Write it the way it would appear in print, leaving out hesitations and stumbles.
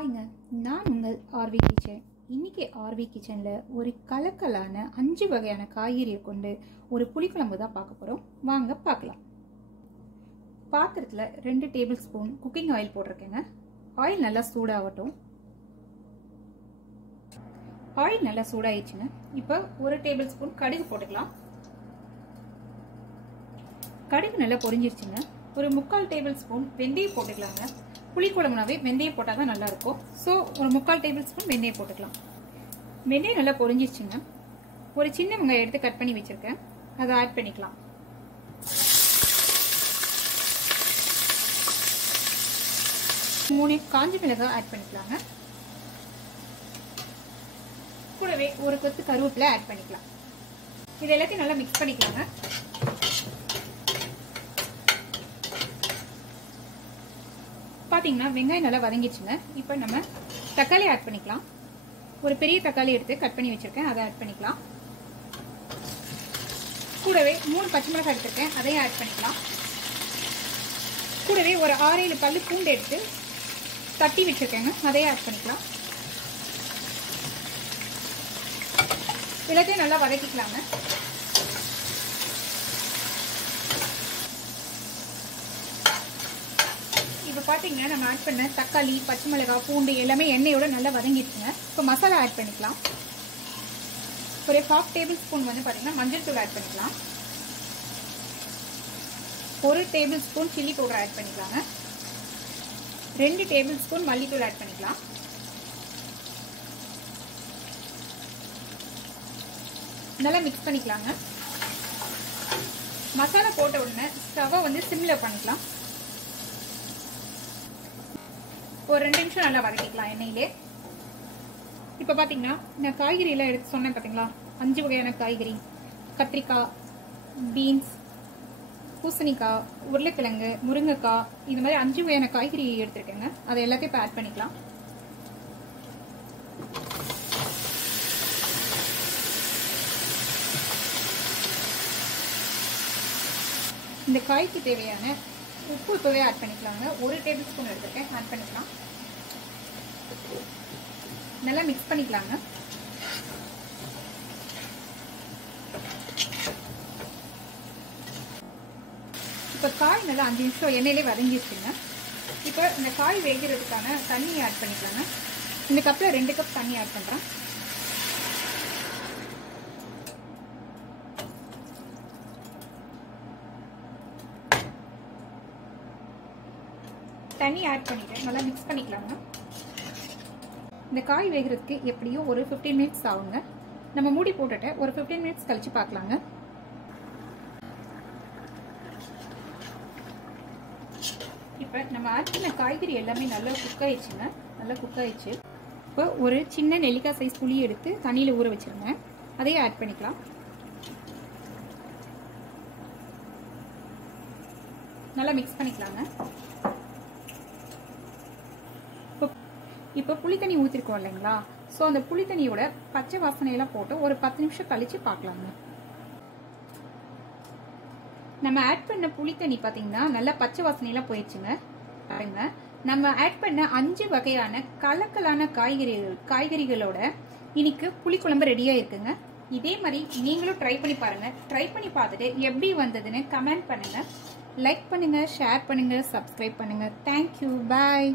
ஹாய்ங்க, நான் உங்கள் RV kitchen. இன்னைக்கு ஆர்வி கிச்சனில் ஒரு கலக்கலான 5 வகையான காய்கறியை கொண்டு ஒரு புளிக்குழம்பு தான் பார்க்க போகிறோம். வாங்க பார்க்கலாம். பாத்திரத்தில் 2 டேபிள் ஸ்பூன் குக்கிங் ஆயில் போட்டிருக்கேங்க. ஆயில் நல்லா சூடாகட்டும். ஆயில் நல்லா சூடாயிடுச்சுங்க. இப்போ 1 டேபிள் ஸ்பூன் கடுகு போட்டுக்கலாம். கடுகு நல்லா பொரிஞ்சிருச்சுங்க. ஒரு 3/4 டேபிள் ஸ்பூன் வெந்தயம் போட்டுக்கலாங்க. புளிக்குழம்புனாவே வெந்தயம் போட்டால் தான் நல்லா இருக்கும். ஸோ ஒரு 3/4 டேபிள் ஸ்பூன் வெந்தயம் போட்டுக்கலாம். வெந்தயம் நல்லா பொரிஞ்சிருச்சுங்க. ஒரு சின்ன வெங்காயம் எடுத்து கட் பண்ணி வச்சிருக்கேன், அதை ஆட் பண்ணிக்கலாம். மூணு காஞ்ச மிளகாய் ஆட் பண்ணிக்கலாங்க. கூடவே ஒரு கொத்து கருவேப்பிலை ஆட் பண்ணிக்கலாம். இது எல்லாத்தையும் நல்லா மிக்ஸ் பண்ணிக்கலாங்க. பாத்தீங்கன்னா வெங்காயம் நல்லா வதங்கிடுச்சுங்க. இப்போ நம்ம தக்காளி ஆட் பண்ணிக்கலாம். ஒரு பெரிய தக்காளி எடுத்து கட் பண்ணி வச்சிருக்கேன், அதை ஆட் பண்ணிக்கலாம். கூடவே 3 பச்சை மிளகாய் எடுத்திருக்கேன், அதையும் ஆட் பண்ணிக்கலாம். கூடவே ஒரு 6-7 பல்லு பூண்டு எடுத்து தட்டி வச்சிருக்கேங்க, அதையும் ஆட் பண்ணிக்கலாம். எல்லாத்தையும் நல்லா வதக்கிக்கலாங்க. இப்போ பார்த்தீங்கன்னா நம்ம ஆட் பண்ண தக்காளி, பச்சை மிளகாய், பூண்டு எல்லாமே எண்ணெயோட நல்லா வதங்கிடுச்சுங்க. இப்போ மசாலா ஆட் பண்ணிக்கலாம். ஒரு 1/2 டேபிள் ஸ்பூன் வந்து பார்த்தீங்கன்னா மஞ்சள் தூள் ஆட் பண்ணிக்கலாம். 1 table spoon chilli powder add பண்ணிக்கலாங்க. 2 டேபிள் ஸ்பூன் மல்லித்தூள் ஆட் பண்ணிக்கலாம். நல்லா மிக்ஸ் பண்ணிக்கலாங்க. மசாலா போட்ட உடனே ஸ்டவ்வை வந்து சிம்மில் பண்ணிக்கலாம். ஒரு 2 நிமிஷம் நல்லா வதக்கிக்கலாம் எண்ணெயிலே. இப்போ பார்த்தீங்கன்னா நான் காய்கறி எல்லாம் எடுத்து சொன்னேன் பார்த்தீங்களா, 5 வகையான காய்கறி: கத்திரிக்காய், பீன்ஸ், பூசணிக்காய், உருளைக்கிழங்கு, முருங்கைக்காய், இது மாதிரி 5 வகையான காய்கறி எடுத்துருக்கேங்க. அதை எல்லாத்தையும் இப்போ ஆட் பண்ணிக்கலாம். இந்த காய்க்கு தேவையான உப்பு இப்போவே ஆட் பண்ணிக்கலாங்க. 1 டேபிள் ஸ்பூன் எடுத்துருக்கேன், ஆட் பண்ணிக்கலாம். நல்லா மிக்ஸ் பண்ணிக்கலாங்க. இப்போ காய் நல்லா 5 நிமிஷம் எண்ணெயிலே வதங்கிடுச்சுங்க. இப்போ இந்த காய் வேகிறதுக்கான தண்ணி ஆட் பண்ணிக்கலாங்க. இந்த கப்பில் 2 கப் தண்ணி ஆட் பண்ணுறேன். தண்ணி ஆட் பண்ணிட்டு நல்லா மிக்ஸ் பண்ணிக்கலாங்க. இந்த காய் வேகிறதுக்கு எப்படியும் ஒரு 15 மினிட்ஸ் ஆகுங்க. நம்ம மூடி போட்டுட்டு ஒரு 15 மினிட்ஸ் கழிச்சு பார்க்கலாங்க. இப்போ நம்ம ஆட் பண்ண காய்கறி எல்லாமே நல்லா குக் ஆயிடுச்சுங்க. நல்லா குக் ஆயிடுச்சு. இப்போ ஒரு சின்ன நெல்லிக்காய் சைஸ் புளி எடுத்து தண்ணியில் ஊற வச்சிருங்க, அதையும் ஆட் பண்ணிக்கலாம். நல்லா மிக்ஸ் பண்ணிக்கலாங்க. இப்போ புளி தண்ணி ஊற்றிருக்கோம் இல்லைங்களா, ஸோ அந்த புளி தண்ணியோட பச்சை வாசனையெல்லாம் போட்டு ஒரு 10 நிமிஷம் கழிச்சு பார்க்கலாங்க. நம்ம ஆட் பண்ண புளி தண்ணி பார்த்தீங்கன்னா நல்லா பச்சை வாசனையெல்லாம் போயிடுச்சுங்க. பாருங்க, நம்ம ஆட் பண்ண 5 வகையான கலக்கலான காய்கறிகளோட இன்னைக்கு புளிக்குழம்பு ரெடியாக இருக்குங்க. இதே மாதிரி நீங்களும் ட்ரை பண்ணி பாருங்க. ட்ரை பண்ணி பார்த்துட்டு எப்படி வந்ததுன்னு கமெண்ட் பண்ணுங்க. லைக் பண்ணுங்க, ஷேர் பண்ணுங்க, சப்ஸ்கிரைப் பண்ணுங்க. தேங்க்யூ, பாய்.